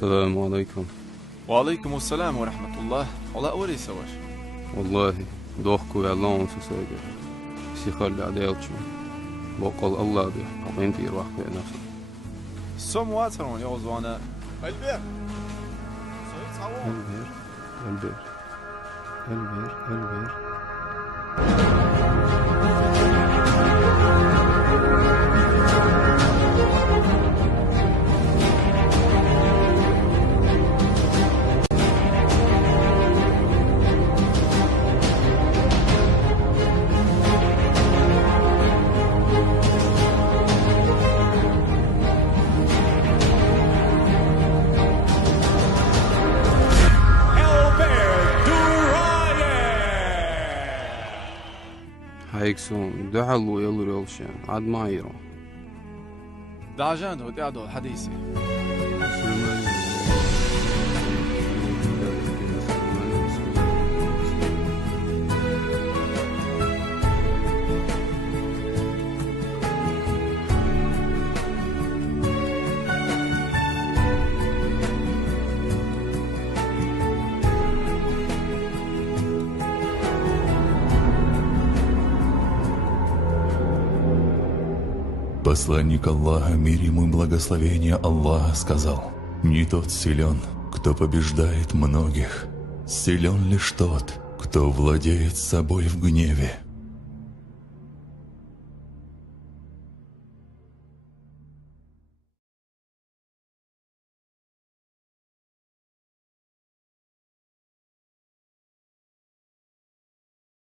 السلام عليكم. وعليكم السلام ورحمة الله. Ola ori savaş. Wallahi dohku ya lawn su söyle. Sikhal adelçu. Bokol Allah bi. Aqinti waqti nafsi. Som واترون يا زوانا. البير. البير. هيكسون دعلو يلو يلشان عاد ما يرو دعجان ودعدو الحديثي. Посланник Аллаха, мир ему и благословение Аллаха, сказал: «Не тот силен, кто побеждает многих, силен лишь тот, кто владеет собой в гневе».